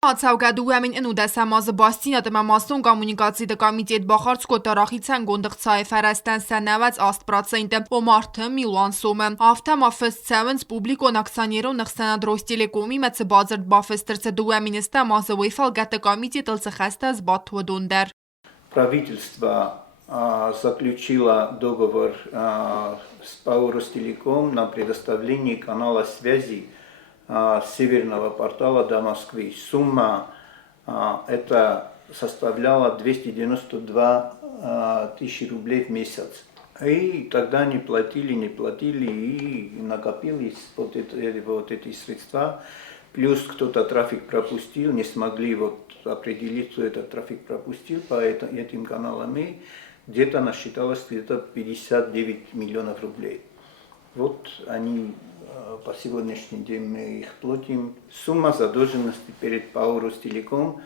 Հիցауады ինուդասամազը Бастдзинад մասсон коммуникациты комитет բախարց կոտարախիցան գոնդղցայ ֆարաստան սանաված աստ% օմարթը միլուան սոմը ավտամա ֆսցավնց պուբլիկոն ակցաներոն նխսանադրոս телекоми մեծը բազրդ բաֆեստրցը դուամինստա մազը վեյֆալ գատը комитет լցխաստազ բաթուդոնդար. Правительство заключило договор с Ростелеком на предоставление канала связи северного портала до Москвы. Сумма это составляла 292 тысячи рублей в месяц. И тогда не платили, и накопились вот эти средства. Плюс кто-то трафик пропустил, не смогли определить, кто этот трафик пропустил по этим каналам. И где-то насчиталось где-то 59 миллионов рублей. Вот они по сегодняшний день мы их платим. Сумма задолженности перед Ростелеком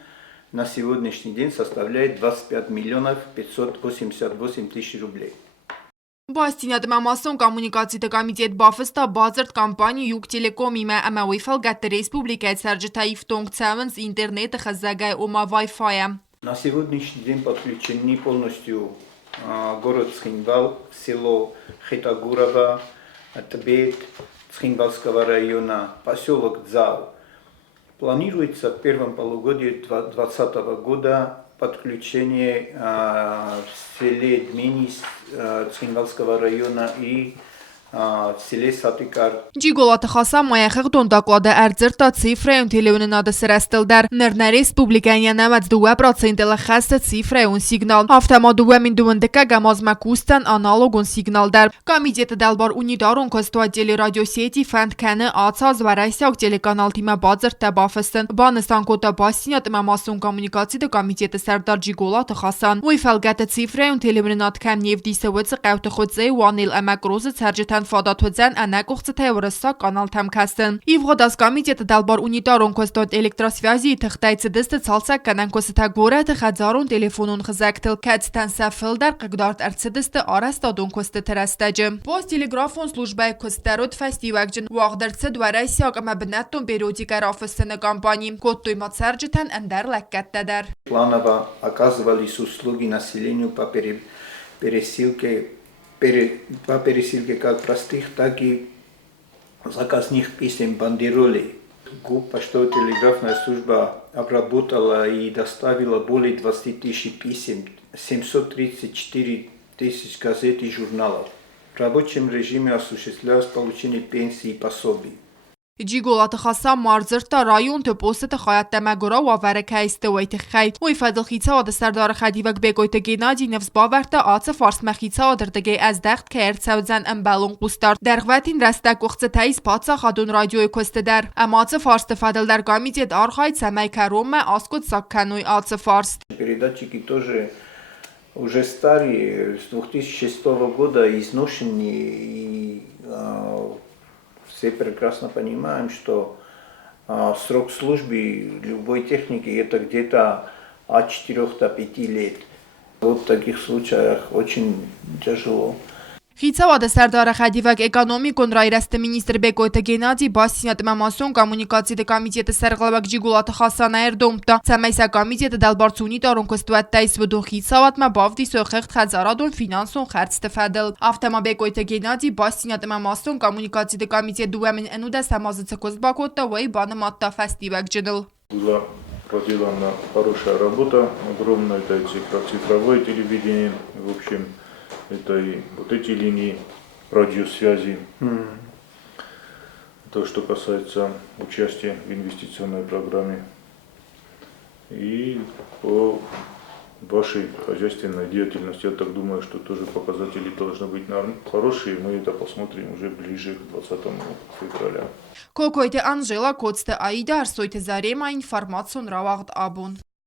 на сегодняшний день составляет 25 миллионов 588 тысяч рублей. Бастдзинад массон коммуникациты комитет бафыста базарт компании юг телекоми ма вейфал гатты республикает сәрджетаи в тонгцавенс интернета хазагай ома вайфая. На сегодняшний день подключены полностью город Цхинвал, село Хитагурова, Тбет, Цхинвальского района, поселок Дзау. Планируется в первом полугодии 2020 года подключение в селе Дменис Цхинвальского района и в селе Сатикар. Джиголаты Хасан хыгъд доклада ӕрдзырдта цифры телевизионада срастылдар. Нырна республикания 92% хаста цифры сигнал. Автомату миндундека гамазма куыстан аналогун сигналдар. Комитеты далбар унидарун косту отдели радиосети фëнд кәны ацаз варайсяк телеканал тима бадзырдта бафыстын. Баныстан кота Бастдзинад массон коммуникациты комитеты сәрдар Джиголаты Хасан. Уйфалгаты цифры телевизионат кәм невдисы вëцы қәвті худзей ванил әмәк цәрджетан фадатвдзан анакухцтай ворысса канал тамкастын. Ивгъуыд аз комитеты далбар унидарун костот электросвязи тхтайцы дысты цалса кананкосыта горы тхадзарун телефонун хызактыл. Кәдстан сафылдар қыгдарт әрцыдысты арастадун косты тәрәстәджі. Пост телеграфон службай костарот фәстиуәгджын өвгъуыд варайсяк мабнаттун периодика рафыстыны компании. Коттуймат сәрджетан әндар ләккәттәдәр. Планово оказывались услуги населению по пересылке как простых, так и заказных писем, бандеролей. ГУП почтово-телеграфная служба обработала и доставила более 20 тысяч писем, 734 тысяч газет и журналов. В рабочем режиме осуществлялось получение пенсий и пособий. Джиголаты Хасан ăрдзырдта район төпосыты хаяттамагора ваварекайсты вайтыхай. Ой фăдыл Хицауады сăрдары хăдивăг Бекъойты Геннадийnəн взбаварта ацı фарсма Хицауадырдыгей əzdəxt кăерцəвдзən əmbəlun qustar. Дərғвətин рəstək уқцытайс паца хадун радиои көстыдар. Əmacı фарсты фăдылдар комитет архайт сәмәй кәроммə аскут саккануй ацı фарст. Передатчики тоже уже старые, с 2006 года изношенные и все прекрасно понимаем, что срок службы любой техники это где-то от 4 до 5 лет. Вот в таких случаях очень тяжело. Хицауады сăрдары хăдивăг экономикон райрăзты министр Бекъойты Геннадий Бастдзинад массон коммуникациты комитеты сәргълăууăг Джиголаты Хасан ăрдомта. Цәмәйсә комитеты далбарцуни дарун костуәттәйс вдун Хицауадма бавди сөхыгъд хăдзарадун финансон хăрцты фăдыл. Автама Бекъойты Геннадий Бастдзинад массон коммуникациты комитет инуդասամազыцы костбакотта вăй баныматта фăстиуăгджыныл. Была проделана хорошая работа, огромное это цифровое телевидение, в общем. Это и вот эти линии радиосвязи. То, что касается участия в инвестиционной программе. И по вашей хозяйственной деятельности, я так думаю, что тоже показатели должны быть хорошие. Мы это посмотрим уже ближе к 20 февраля. Кокойте Анжела куысты Аида арсойте зарема информацион равагъд абун.